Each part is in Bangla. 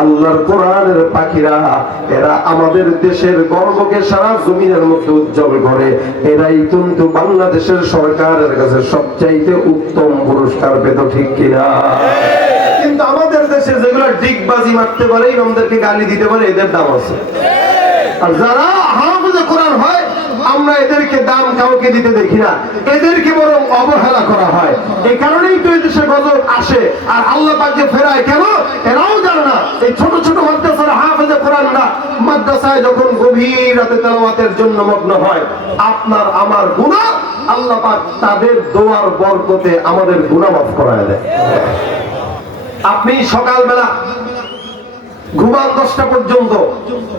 আল্লাহর কোরআনের পাখিরা, এরা আমাদের দেশের গর্বকে সারা জমিনের মধ্যে উজ্জ্বল করে। এরাই কিন্তু বাংলাদেশের সরকারের কাছে সবচাইতে উত্তম পুরস্কার পেত, ঠিক কিনা? দেশে যেগুলো ডিগবাজি মারতে পারে, ইমামদেরকে গালি দিতে পারে, এদের দাম আছে। আর যারা হাফেজে কোরআন হয়, আমরা এদেরকে দাম কাউকে দিতে দেখি না। এদেরকে বরং অবহেলা করা হয়। এই কারণেই তো এদেশে গজব আসে। আর আল্লাহ পাককে ফেরায় কেন? এরাও জানে না। এই ছোট ছোট মাদ্রাসার হাফেজে কোরআনরা মাদ্রাসায় যখন গভীর রাতে তেলাওয়াতের জন্য মগ্ন হয়, আপনার আমার গুনাহ, আল্লাহ পাক তাদের দোয়ার বরকতে আমাদের গুনাহ মাফ করায় দেয়। আপনি সকালবেলা ঘুমান দশটা পর্যন্ত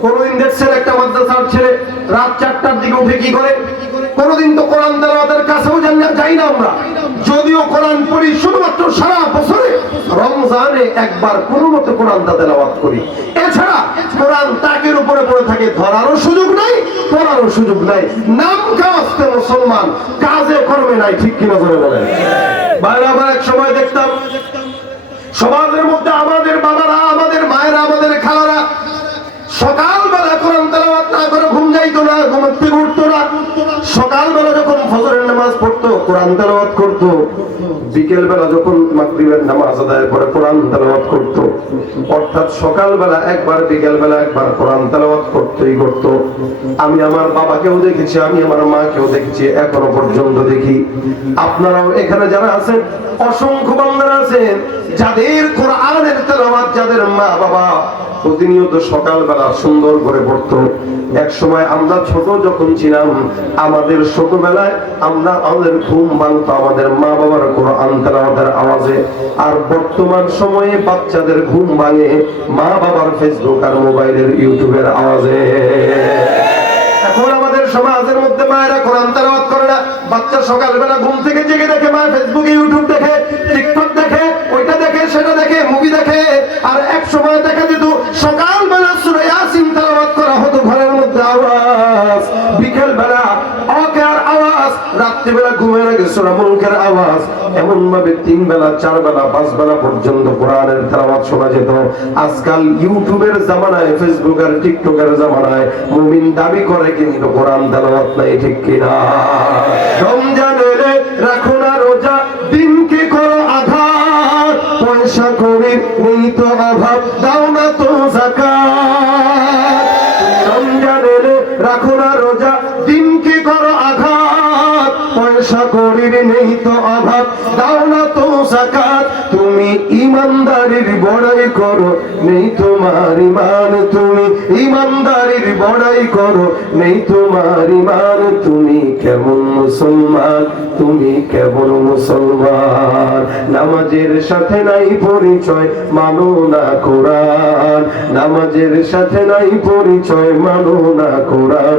কোনদিন দেখছেন একটা মাদ্রাসার ছেলে, রাত চারটার দিকে উঠে কি করে? কোনদিন তো কোরআন তেলাওয়াতের কাছেও যাই না আমরা। যদিও কোরআন পড়ি শুধুমাত্র সারা বছরে, রমজানে একবার কোনো মতো কোরআনটা তেলাওয়াত করি। এছাড়া কোরআন তাকের উপরে পড়ে থাকে, ধরারও সুযোগ নাই, পড়ারও সুযোগ নাই। নাম কাজতে মুসলমান, কাজে কর্মে নাই, ঠিক কিনা করে বলেন? বাইরে আবার এক সময় দেখতাম সমাজের মধ্যে আমাদের বাবারা, আমাদের মায়েরা, আমাদের খালারা সকালবেলা কোরআন না করে ঘুম যাইতো না, ঘুম থেকে উঠতো না। সকালবেলা যখন ফজরের নামাজ পড়তো, কোরআন তেলাওয়াত করতো। বিকেল বেলা যখন মাগরিবের নামাজ আদায় করে কোরআন তেলাওয়াত করতো, অর্থাৎ সকালবেলা একবার বিকেল বেলা একবার কোরআন তেলাওয়াত করতেই করতো। আমি আমার বাবাকেও দেখেছি, আমি আমার মাকেও দেখেছি, এখনও পর্যন্ত দেখি। আপনারাও এখানে যারা আছেন, অসংখ্য বান্দারা আছেন, যাদের কোরআনের তেলাওয়াত যাদের মা বাবা প্রতিনিয়ত সকালবেলা সুন্দর করে পড়তো। এক সময় আমরা ছোট যখন ছিলাম, আমাদের ছোটবেলায় আমরা আমাদের ঘুম ভাঙতো, আমাদের মা বাবার কোরআন তেলাওয়াতের আওয়াজে। আর বর্তমান সময়ে বাচ্চাদের ঘুম ভাঙে মা বাবার ফেসবুক আর মোবাইলের ইউটিউবের আওয়াজে। এখন আমাদের সমাজের মধ্যে মায়েরা কোরআন তেলাওয়াত করে না। বাচ্চা সকালবেলা ঘুম থেকে জেগে দেখে মা ফেসবুকে, ইউটিউব দেখে, টিকটক দেখে, ওইটা দেখে, সেটা দেখে, মুভি দেখে। আর এক সময় দেখা যেত সকালবেলা সূরা ইয়াসিন তেলাওয়াত করা হতো ঘরের মধ্যে আওয়াজ বিকেল বেলা অকার আওয়াজ রাত্রিবেলা ঘুমের আগে সূরা মুলকের আওয়াজ এমন ভাবে তিন বেলা চার বেলা পাঁচ বেলা পর্যন্ত কোরআনের তেলাওয়াত শোনা যেত। আজকাল ইউটিউবের জামানায় ফেসবুক আর টিকটকের জামানায় মুমিন দাবি করে কিন্তু কোরআন তেলাওয়াত নাই, ঠিক কিনা? রমজান পয়সা নেই তো অভাব দাও না তো জাকাত তুমি ইমানদারির বড়াই করো, নেই তোমার ইমান তুমি ইমানদারির বড়াই করো, নেই তোমার ইমান তুমি কেমন মুসলমান, তুমি কেমন মুসলমান। নামাজের সাথে নাই পরিচয়, মানো না কোরআন। নামাজের সাথে নাই পরিচয়, মানো না কোরআন।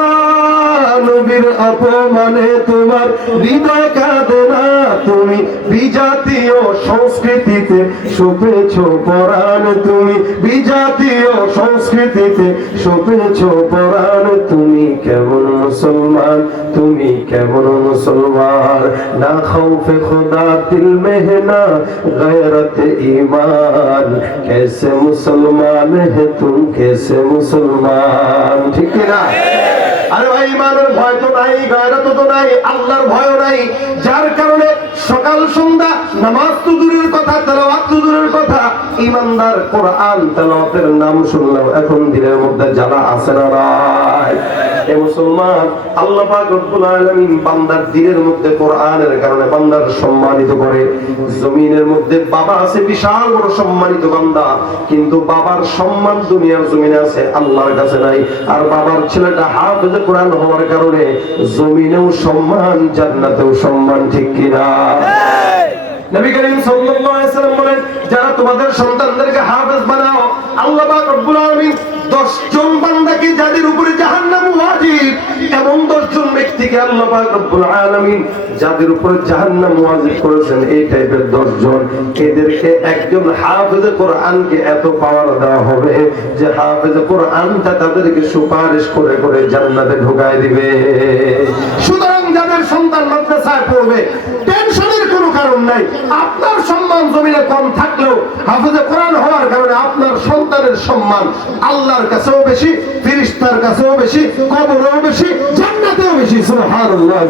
জাতির অপমানে তোমার হৃদয় কাঁদে না। তুমি বিজাতীয় সংস্কৃতিতে সপেছ পরাণ। তুমি বিজাতীয় সংস্কৃতিতে সপেছ পরাণ। তুমি কেমন মুসলমান? তুমি কেমন মুসলমান? না খৌফে খোদা দিল মেহনা গैरत ইমান কেসে মুসলমান হে तुम কেসে মুসলমান। ঠিক না আরে ভাই, ইমানের ভয় তো নাই, গায়রত তো নাই, আল্লাহর ভয় নাই। যার কারণে সকাল সন্ধ্যা, নামাজ তো দূরের কথা, তেলাওয়াত তো দূরের কথা। ইমানদার কোরআন তেলাওয়াতের নাম শুনলাম এখন দিনের মধ্যে যারা আছে না এ মুসলমান আল্লাহ পাক রব্বুল আলামিন বান্দার দিনের মধ্যে কোরআনের কারণে বান্দার সম্মানিত করে জমিনের মধ্যে বাবা আছে বিশাল বড় সম্মানিত বান্দা কিন্তু বাবার সম্মান দুনিয়ার জমিনে আছে আল্লাহর কাছে নাই। আর বাবার ছেলেটা হাফেজে কোরআন হওয়ার কারণে জমিনেও সম্মান জান্নাতেও সম্মান ঠিক কিনা? নবী করিম সাল্লাল্লাহু বলেন যারা তোমাদের সন্তানদেরকে হাফেজ বানাও। আল্লাহ রব্বুল আলামিন 10 জন বান্দাকে যাদের উপরে জাহান্নাম ওয়াজিব এমন 10 জন ব্যক্তিকে আল্লাহ পাক রব্বুল আলামিন যাদের উপরে জাহান্নাম ওয়াজিব করেছেন, এই টাইপের 10 জন এদেরকে একজন কোরআনকে এত পাওয়ার দেওয়া হবে যে কোরআনটা তাদেরকে সুপারিশ করে করে জান্নাতে ঢুকায় দিবে। সুতরাং যাদের সন্তান মাদ্রাসায় পড়বে টেনশনের কোনো কারণ নাই। আপনার সম্মান জমিনে কম থাকলেও হাফেজে কোরআন হওয়ার কারণে আপনার সন্তানের সম্মান আল্লাহর কাছেও বেশি, ফিরিস্তার কাছেও বেশি, কবরেও বেশি, জান্নাতেও বেশি, সুবহানাল্লাহ।